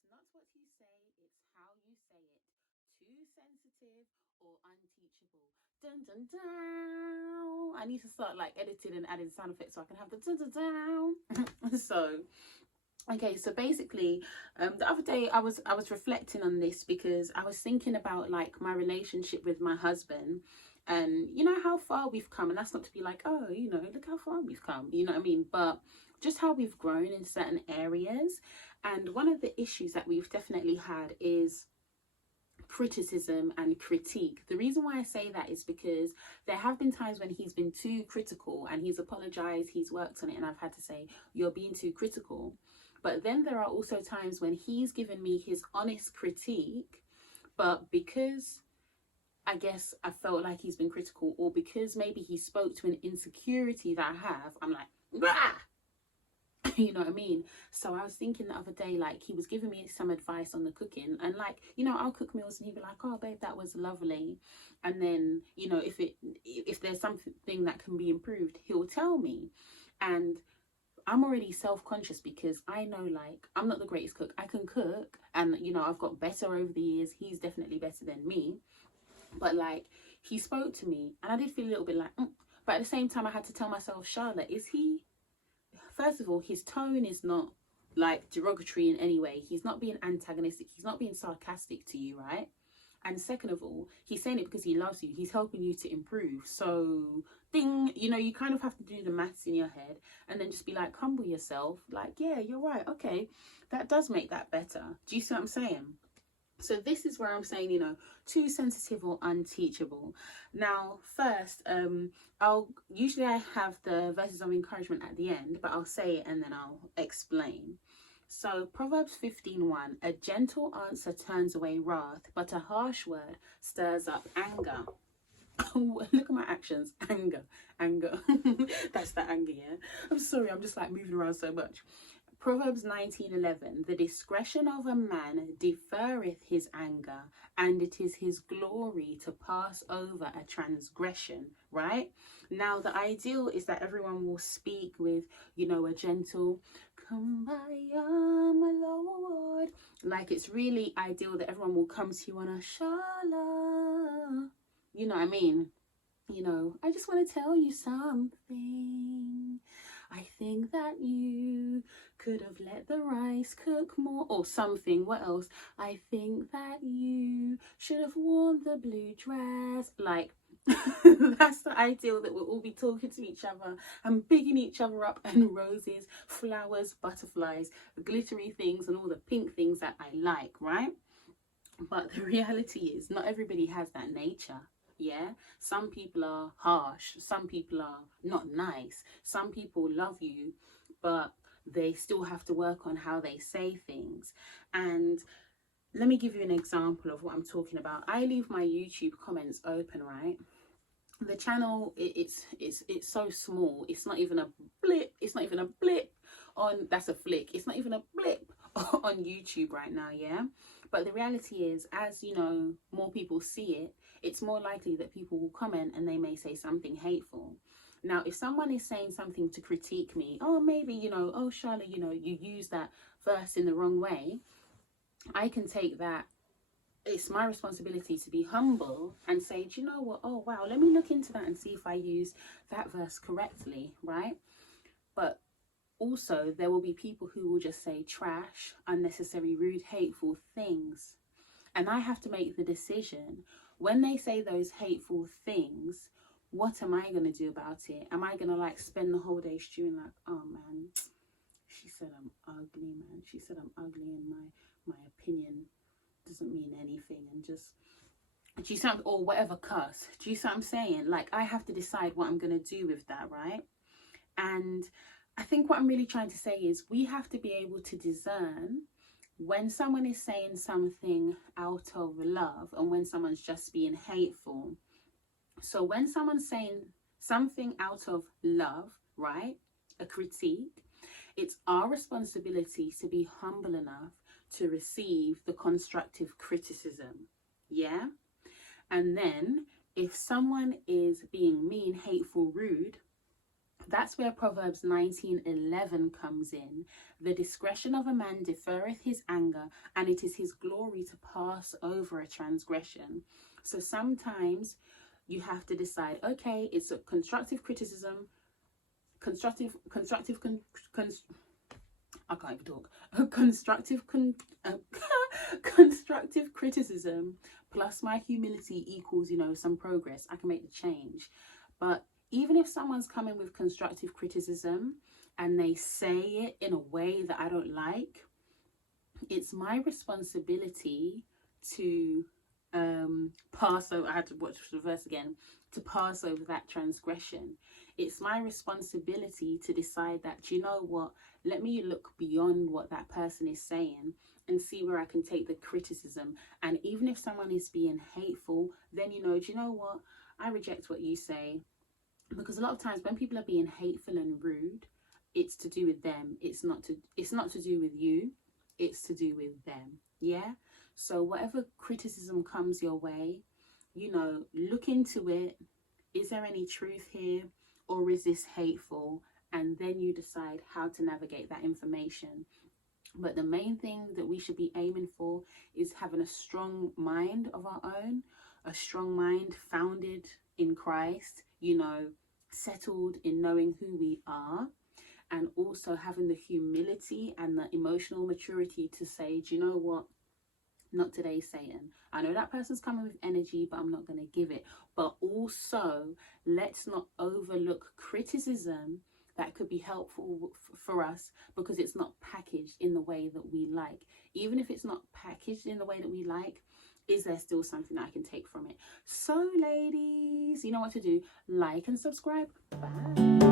It's not what you say, it's how you say it. Too sensitive or unteachable. Dun dun dun. I need to start like editing and adding sound effects so I can have the dun dun dun. So okay, so basically, the other day I was reflecting on this because I was thinking about like my relationship with my husband, and you know how far we've come. And that's not to be like, oh, you know, look how far we've come, you know what I mean, but just how we've grown in certain areas. And one of the issues that we've definitely had is criticism and critique. The reason why I say that is because there have been times when he's been too critical and he's apologized, he's worked on it, and I've had to say, you're being too critical. But then there are also times when he's given me his honest critique, but because I guess I felt like he's been critical, or because maybe he spoke to an insecurity that I have, I'm like, bah! You know what I mean? So I was thinking the other day, like, he was giving me some advice on the cooking, and like, you know, I'll cook meals and he'd be like, oh babe, that was lovely. And then, you know, if there's something that can be improved, he'll tell me. And I'm already self-conscious because I know, like, I'm not the greatest cook. I can cook, and you know, I've got better over the years. He's definitely better than me. But like, he spoke to me and I did feel a little bit like, but at the same time I had to tell myself, Charlotte, is he, first of all, his tone is not like derogatory in any way. He's not being antagonistic. He's not being sarcastic to you, right? And second of all, he's saying it because he loves you. He's helping you to improve. So, ding, you know, you kind of have to do the maths in your head and then just be like, humble yourself. Like, yeah, you're right. Okay, that does make that better. Do you see what I'm saying? So this is where I'm saying, you know, too sensitive or unteachable. Now, first, I have the verses of encouragement at the end, but I'll say it and then I'll explain. So Proverbs 15:1, a gentle answer turns away wrath, but a harsh word stirs up anger. Look at my actions. Anger. That's the anger, yeah. I'm sorry, I'm just like moving around so much. Proverbs 19:11, the discretion of a man deferreth his anger, and it is his glory to pass over a transgression, right? Now, the ideal is that everyone will speak with, you know, a gentle, come by, my Lord. Like, it's really ideal that everyone will come to you on a shala. You know what I mean? You know, I just want to tell you something. I think that you could have let the rice cook more, or something. What else? I think that you should have worn the blue dress. Like, that's the ideal, that we'll all be talking to each other and bigging each other up, and roses, flowers, butterflies, glittery things, and all the pink things that I like, right? But the reality is, not everybody has that nature. Yeah, some people are harsh, some people are not nice, some people love you, but they still have to work on how they say things. And let me give you an example of what I'm talking about. I leave my YouTube comments open, right? The channel, it's so small. It's not even a blip. It's not even a blip on, that's a flick. It's not even a blip on YouTube right now, yeah? But the reality is, as you know, more people see it, it's more likely that people will comment and they may say something hateful. Now, if someone is saying something to critique me, oh, maybe, you know, oh, Charlotte, you know, you use that verse in the wrong way, I can take that. It's my responsibility to be humble and say, do you know what? Oh, wow, let me look into that and see if I use that verse correctly, right? But also, there will be people who will just say trash, unnecessary, rude, hateful things. And I have to make the decision, when they say those hateful things, what am I going to do about it? Am I going to like spend the whole day stewing like, oh man, she said I'm ugly, man. She said I'm ugly and my opinion doesn't mean anything, and just, do you sound, or whatever curse. Do you see what I'm saying? Like, I have to decide what I'm going to do with that, right? And I think what I'm really trying to say is, we have to be able to discern when someone is saying something out of love and when someone's just being hateful. So when someone's saying something out of love, right, a critique, it's our responsibility to be humble enough to receive the constructive criticism, yeah? And then if someone is being mean, hateful, rude, That's where Proverbs 19:11 comes in. The discretion of a man deferreth his anger, and it is his glory to pass over a transgression. So sometimes you have to decide, okay, it's a constructive criticism, I can't even talk. Constructive criticism plus my humility equals, some progress. I can make the change. But even if someone's coming with constructive criticism and they say it in a way that I don't like, it's my responsibility to pass over. I had to watch the verse again. To pass over that transgression. It's my responsibility to decide that, you know what, let me look beyond what that person is saying and see where I can take the criticism. And even if someone is being hateful, then, do you know what, I reject what you say. Because a lot of times when people are being hateful and rude, it's to do with them. It's not to do with you. It's to do with them. Yeah. So whatever criticism comes your way, look into it. Is there any truth here, or is this hateful? And then you decide how to navigate that information. But the main thing that we should be aiming for is having a strong mind of our own, a strong mind founded in Christ, settled in knowing who we are, and also having the humility and the emotional maturity to say, do you know what? Not today, Satan. I know that person's coming with energy, but I'm not going to give it. But also, let's not overlook criticism that could be helpful for us, because it's not packaged in the way that we like. Even if it's not packaged in the way that we like, is there still something I can take from it? So ladies, you know what to do. Like and subscribe. Bye.